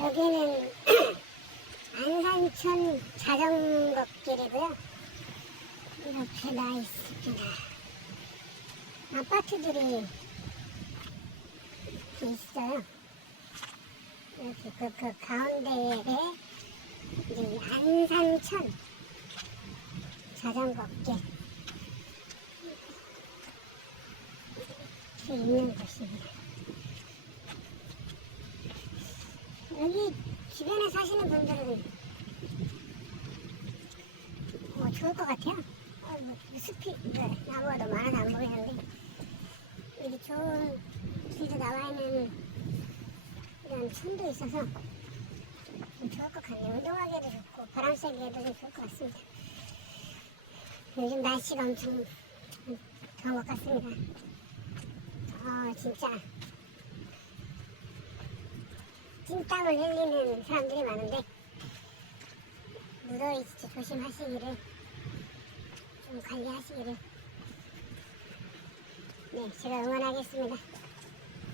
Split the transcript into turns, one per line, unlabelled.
여기는 안산천 자전거 길이고요. 이렇게 나 있습니다. 아파트들이 이렇게 있어요. 이렇게 그, 그 가운데에 이제 이 안산천 자전거 길 이렇게 있는 곳입니다. 여기 주변에 사시는 분들은 어, 좋을 것 같아요. 어, 뭐, 숲이, 네, 나무가 너무 많아서 안 보이는데, 여기 좋은 길도 나와 있는 이런 천도 있어서 좀 좋을 것 같네요. 운동하기에도 좋고, 바람 쐬기에도 좀 좋을 것 같습니다. 요즘 날씨가 엄청 더운 것 같습니다. 어, 진짜. 찐땀을 흘리는 사람들이 많은데 무더위 진짜 조심하시기를 좀 관리하시기를 네 제가 응원하겠습니다.